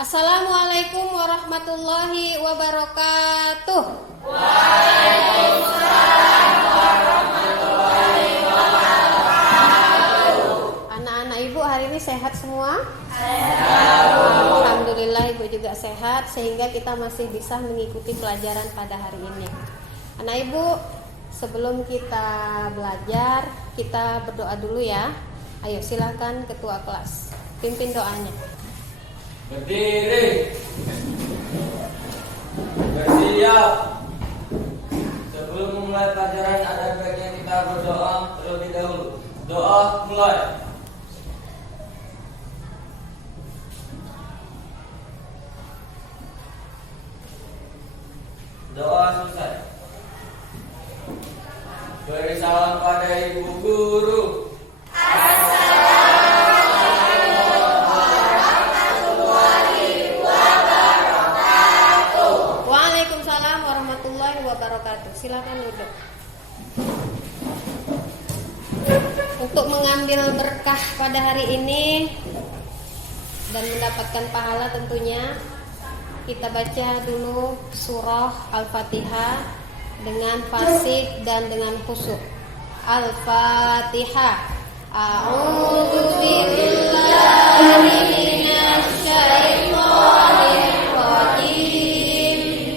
Assalamualaikum warahmatullahi wabarakatuh. Waalaikumsalam warahmatullahi wabarakatuh. Anak-anak ibu hari ini sehat semua? Sehat. Alhamdulillah ibu juga sehat sehingga kita masih bisa mengikuti pelajaran pada hari ini. Anak ibu, sebelum kita belajar, kita berdoa dulu ya. Ayo silakan ketua kelas pimpin doanya. Berdiri. Bersiap. Sebelum memulai pelajaran ada baiknya kita berdoa terlebih dahulu. Doa mulai. Doa selesai. Beri salam pada ibu guru. Waalaikumsalam warahmatullahi wabarakatuh. Silakan duduk. Untuk mengambil berkah pada hari ini dan mendapatkan pahala tentunya, kita baca dulu surah Al-Fatihah dengan fasih dan dengan khusyuk. Al-Fatihah. A'udzu billahi minasy syaithanir rajim.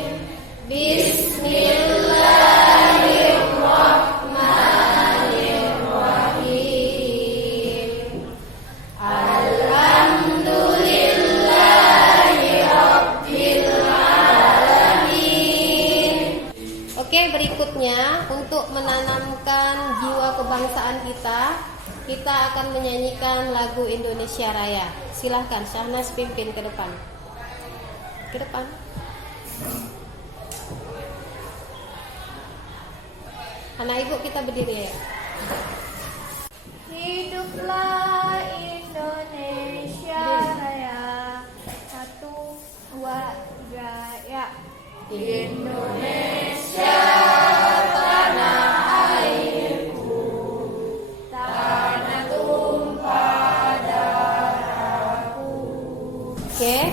Bismillahirrahmanirrahim. Alhamdulillahirabbil alamin. Oke, berikutnya untuk menanamkan jiwa kebangsaan kita akan menyanyikan lagu Indonesia Raya. Silahkan Syahnas pimpin ke depan. Ke depan. Anak ibu kita berdiri ya. Hiduplah Indonesia Raya. 1, 2, 3, ya. Indonesia tanah airku, tanah tumpah darahku. Oke.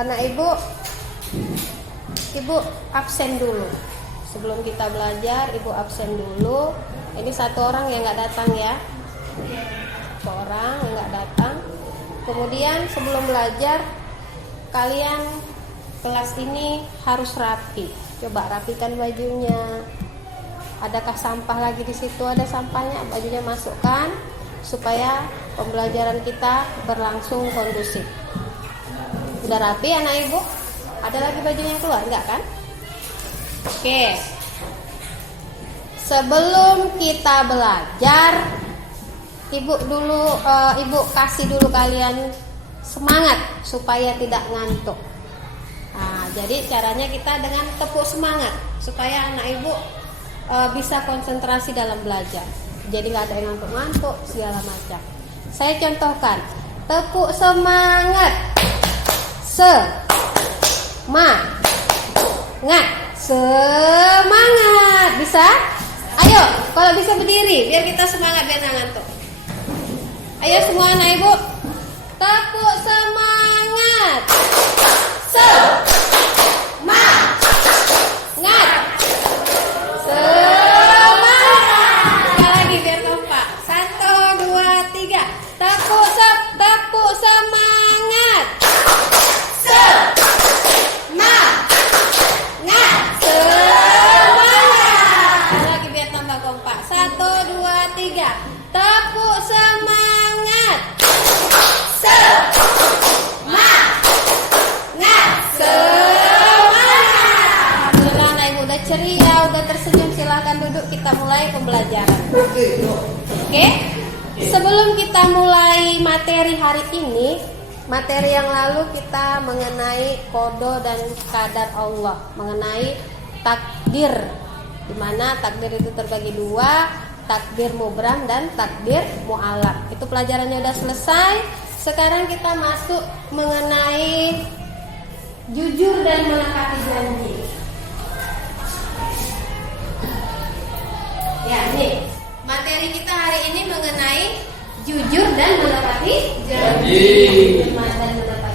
Anak ibu absen dulu. Sebelum kita belajar, ibu absen dulu. Ini satu orang yang nggak datang ya. Satu orang yang nggak datang. Kemudian sebelum belajar, kalian kelas ini harus rapi. Coba rapikan bajunya. Adakah sampah lagi di situ? Ada sampahnya, bajunya masukkan supaya pembelajaran kita berlangsung kondusif. Sudah rapi anak ibu? Ada lagi bajunya yang keluar enggak kan? Oke. Sebelum kita belajar, ibu kasih dulu kalian semangat supaya tidak ngantuk. Nah, jadi caranya kita dengan tepuk semangat supaya anak ibu bisa konsentrasi dalam belajar. Jadi nggak ada yang ngantuk-ngantuk segala macam. Saya contohkan, tepuk semangat. Semangat. Bisa? Ayo, kalau bisa berdiri biar kita semangat biar nggak ngantuk. Ayo semua anak ibu, tepuk semangat. Semangat. Sekali lagi biar kompak. 1, 2, 3. Tepuk semangat. Semangat. Lagi biar tambah kompak. 1, 2, 3. Tepuk semangat. Setelah anak ibu udah ceria, udah tersenyum, silahkan duduk, kita mulai pembelajaran. Oke? Sebelum kita mulai materi hari ini, materi yang lalu kita mengenai qada dan qadar Allah, mengenai takdir, di mana takdir itu terbagi dua, takdir mubram dan takdir mu'allaq. Itu pelajarannya udah selesai. Sekarang kita masuk mengenai jujur dan menepati janji. Ya, nih materi kita hari ini mengenai jujur dan menepati janji. Dan menepati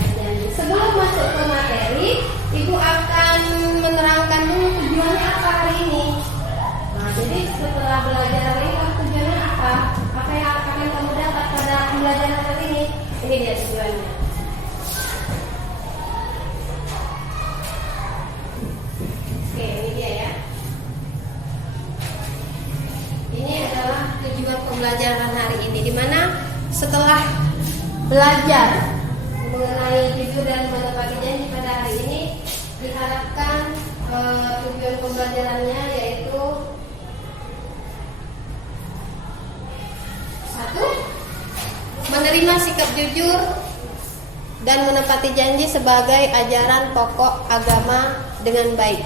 Ini dia tujuannya. Oke, ini dia ya. Ini adalah tujuan pembelajaran hari ini, di mana setelah belajar mengenai jujur dan menepati janji pada hari ini, diharapkan tujuan pembelajarannya yaitu 1. Menerima sikap jujur dan menepati janji sebagai ajaran pokok agama dengan baik.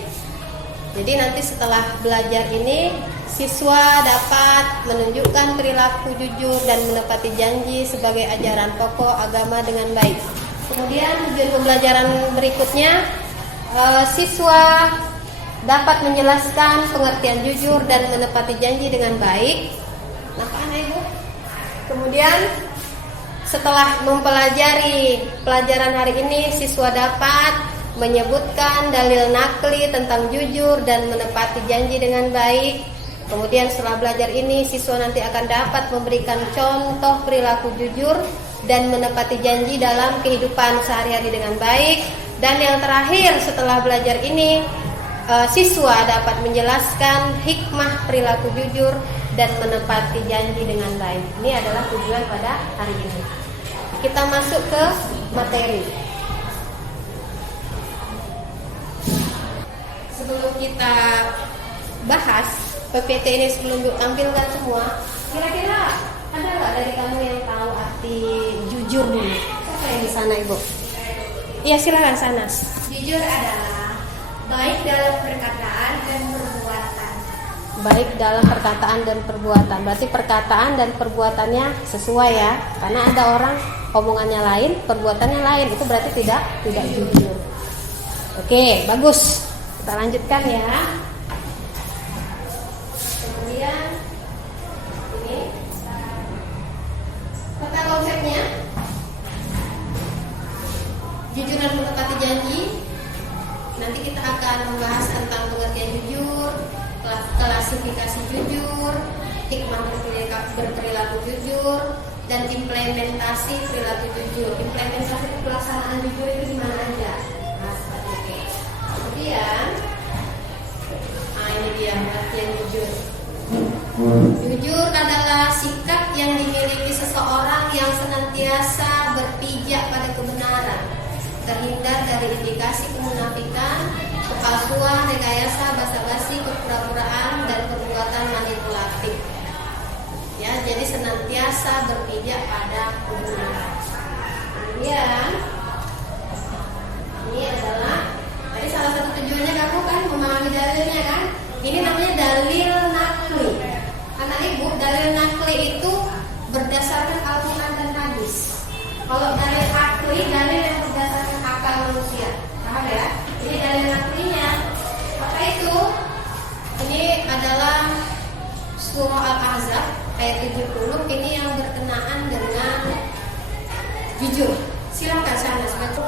Jadi nanti setelah belajar ini, siswa dapat menunjukkan perilaku jujur dan menepati janji sebagai ajaran pokok agama dengan baik. Kemudian tujuan pembelajaran berikutnya, siswa dapat menjelaskan pengertian jujur dan menepati janji dengan baik. Apaan Ibu? Kemudian setelah mempelajari pelajaran hari ini, siswa dapat menyebutkan dalil nakli tentang jujur dan menepati janji dengan baik. Kemudian setelah belajar ini, siswa nanti akan dapat memberikan contoh perilaku jujur dan menepati janji dalam kehidupan sehari-hari dengan baik. Dan yang terakhir, setelah belajar ini, siswa dapat menjelaskan hikmah perilaku jujur dan menepati janji dengan baik. Ini adalah tujuan pada hari ini. Kita masuk ke materi. Sebelum kita bahas PPT ini, sebelum tampilkan semua, kira-kira ada nggak dari kamu yang tahu arti jujur dulu? Siapa yang di sana, Ibu? Iya, silakan Sanas. Jujur adalah baik dalam perkataan dan perbuatan. Baik dalam perkataan dan perbuatan. Berarti perkataan dan perbuatannya sesuai ya. Karena ada orang omongannya lain, perbuatannya lain. Itu berarti tidak jujur. Oke, bagus. Kita lanjutkan ya. Kemudian ini peta konsepnya. Jujur dan menepati janji. Nanti kita akan membahas tentang pengertian jujur, klasifikasi jujur, hikmah berperilaku jujur, dan implementasi perilaku jujur. Implementasi pelaksanaan jujur itu di mana aja? Oke. Kemudian, ini dia pengertian jujur. Jujur adalah sikap yang dimiliki seseorang yang senantiasa berpijak pada kebenaran, terhindar dari indikasi kemunafikan, kepalsuan, rekayasa, basa-basi, kepura-puraan, dan perbuatan manipulatif. Ya, jadi senantiasa berpijak pada kebenaran. Kemudian ini adalah tadi salah satu tujuannya kamu kan memahami dalilnya kan? Ini namanya dalil nakli. Anak Ibu, dalil nakli itu berdasarkan Al-Quran dan hadis. Kalau dalil akli, dalil yang berdasarkan akal manusia. Paham ya? Ini dalil naklinya. Apa itu? Ini adalah surah Al-Ahzab ayat 70. Ini yang berkenaan dengan jujur. Silakan sana baca.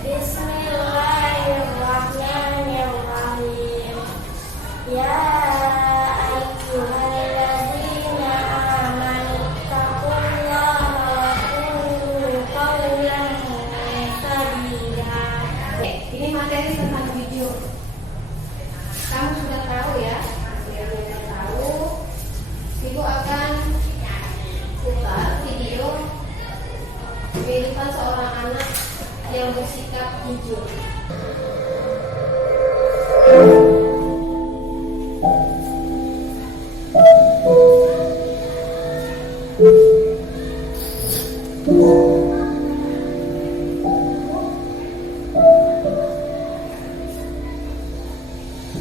Bismillahirrahmanirrahim. Ya ayyuhalladzina amanu taqullaha wa qulu qawlan sadida. Ini materi tentang jujur. Kamu sudah tahu ya? Yang sudah tahu, Ibu akan putar video kehidupan seorang anak yang bersikap jujur.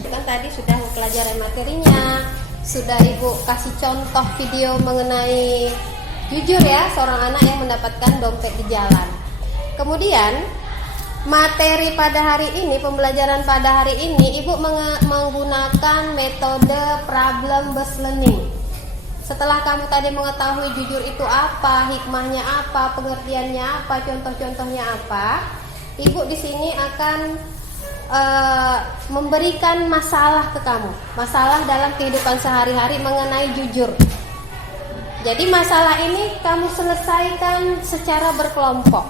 Kan tadi sudah pelajaran materinya, sudah Ibu kasih contoh video mengenai jujur ya, seorang anak yang mendapatkan dompet di jalan. Kemudian materi pada hari ini, pembelajaran pada hari ini, Ibu menggunakan metode problem based learning. Setelah kamu tadi mengetahui jujur itu apa, hikmahnya apa, pengertiannya apa, contoh-contohnya apa, Ibu di sini akan memberikan masalah ke kamu, masalah dalam kehidupan sehari-hari mengenai jujur. Jadi masalah ini kamu selesaikan secara berkelompok,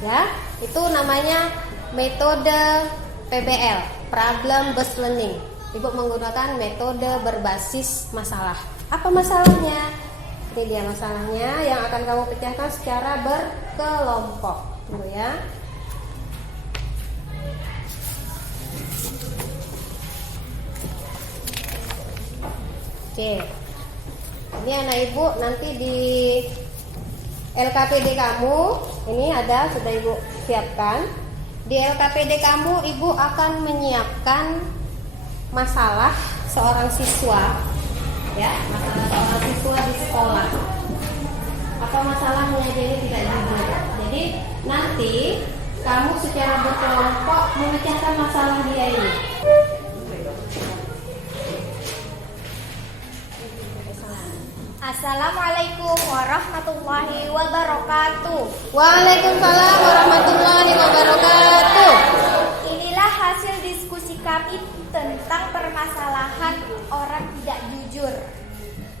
ya. Itu namanya metode PBL, Problem Based Learning. Ibu menggunakan metode berbasis masalah. Apa masalahnya? Ini dia masalahnya yang akan kamu pecahkan secara berkelompok. Tunggu ya. Oke. Ini anak ibu nanti di LKPD kamu, ini ada sudah ibu siapkan. Di LKPD kamu ibu akan menyiapkan masalah seorang siswa, ya, masalah seorang siswa di sekolah. Apa masalahnya? Jadi tidak jujur. Jadi nanti kamu secara berkelompok memecahkan masalah dia ini. Assalamualaikum warahmatullahi wabarakatuh. Waalaikumsalam warahmatullahi wabarakatuh. Inilah hasil diskusi kami tentang permasalahan orang tidak jujur.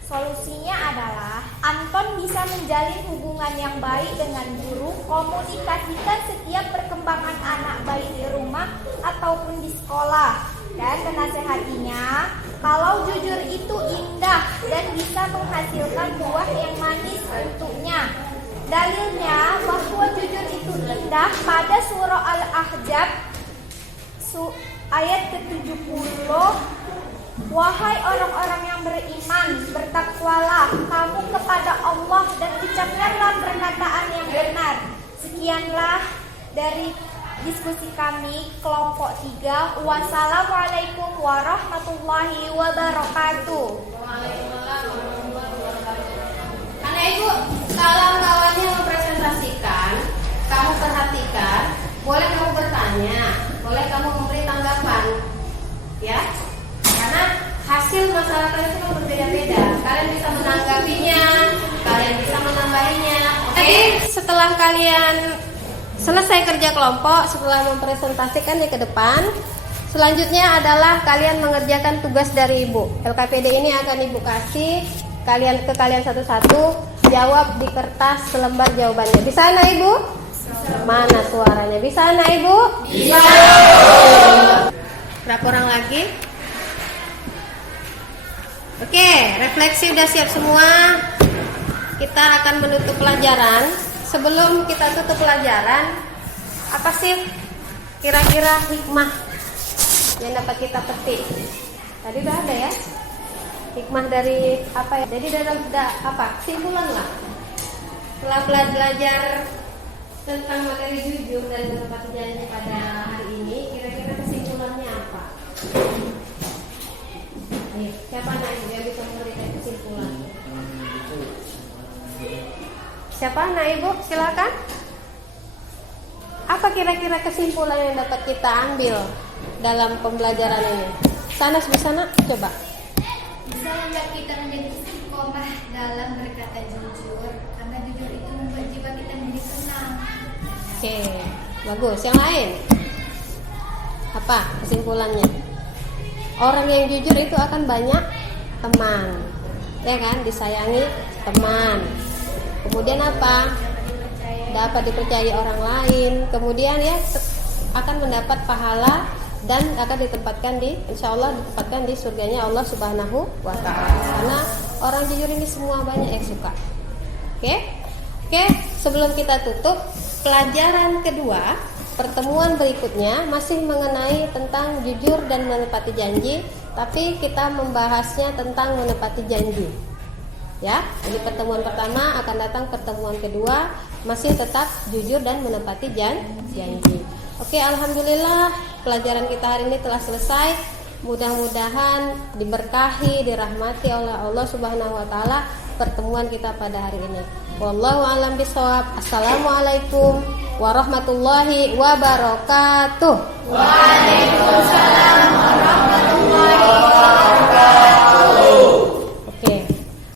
Solusinya adalah Anton bisa menjalin hubungan yang baik dengan guru, komunikasikan setiap perkembangan anak baik di rumah ataupun di sekolah. Dan menasehatinya, kalau jujur itu indah dan bisa menghasilkan buah yang manis untuknya. Dalilnya bahwa jujur itu indah pada surah Al-Ahzab ayat ke-70. Wahai orang-orang yang beriman, bertakwalah kamu kepada Allah dan ucapkanlah perkataan yang benar. Sekianlah dari diskusi kami kelompok 3. Wassalamualaikum warahmatullahi wabarakatuh. Anak ibu, kalau kawannya mempresentasikan, kamu perhatikan, boleh kamu bertanya, boleh kamu memberi tanggapan, ya. Karena hasil masalah kalian itu berbeda-beda. Kalian bisa menanggapinya, kalian bisa menambahinya. Jadi setelah kalian selesai kerja kelompok, setelah mempresentasikannya ke depan, selanjutnya adalah kalian mengerjakan tugas dari ibu. LKPD ini akan ibu kasih kalian satu-satu, jawab di kertas selembar jawabannya. Bisa anak ibu? Mana suaranya? Bisa anak ibu? Bisa. Berapa orang lagi? Oke, refleksi udah siap semua. Kita akan menutup pelajaran. Sebelum kita tutup pelajaran, apa sih kira-kira hikmah yang dapat kita petik? Tadi udah ada ya, hikmah dari apa ya? Jadi dalam apa? Kesimpulan lah. Setelah belajar tentang materi jujur dan menepati janji pada hari ini, kira-kira kesimpulannya apa? Nih, siapa yang bisa memberikan kesimpulan? Siapa anak ibu? Silakan. Apa kira-kira kesimpulan yang dapat kita ambil dalam pembelajaran ini? Sana sebelah sana, coba. Bisa membuat kita menjadi istiqomah dalam berkata jujur, karena jujur itu membuat jiwa kita menjadi tenang. Oke, bagus. Yang lain? Apa kesimpulannya? Orang yang jujur itu akan banyak teman, ya kan? Disayangi teman. Kemudian apa? Dapat dipercayai orang lain. Kemudian ya akan mendapat pahala dan akan ditempatkan insya Allah ditempatkan di surganya Allah Subhanahu wa Ta'ala. Karena orang jujur ini semua banyak yang suka. Oke. Sebelum kita tutup pelajaran kedua, pertemuan berikutnya masih mengenai tentang jujur dan menepati janji, tapi kita membahasnya tentang menepati janji. Ya, jadi pertemuan pertama akan datang, pertemuan kedua masih tetap jujur dan menepati janji. Oke, alhamdulillah pelajaran kita hari ini telah selesai. Mudah-mudahan diberkahi, dirahmati oleh Allah Subhanahu wa Ta'ala pertemuan kita pada hari ini. Wallahu a'lam bishawab. Assalamualaikum warahmatullahi wabarakatuh. Waalaikumsalam warahmatullahi wabarakatuh.